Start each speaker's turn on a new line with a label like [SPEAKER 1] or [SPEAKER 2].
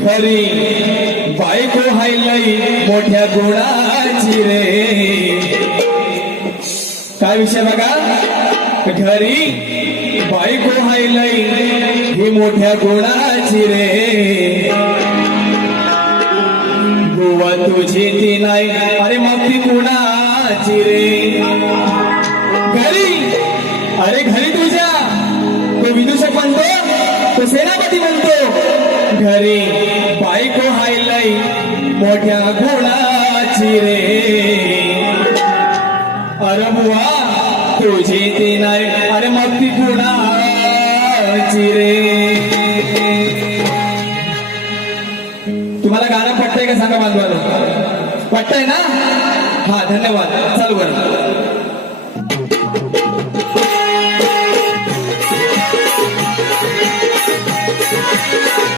[SPEAKER 1] घरी बायको हाय लई मोठ्या गुणाची रे. काय विषय बघा? घरी बायको हाय लई ही मोठ्या गुणाची रे. गोवा तुझी ती नाही. अरे मग ती कुणाची रे? घरी? अरे घरी तुझ्या. तो विदूषक म्हणतो तो सेनापती म्हणतो. घरी मोठ्या गुणाची रे. अरे बुवा तुझी ती नाही. अरे मग ती गुणाची रे. तुम्हाला गाणं पटतंय का सांगा बांधवाला पटतंय ना? हा धन्यवाद. चालू करा.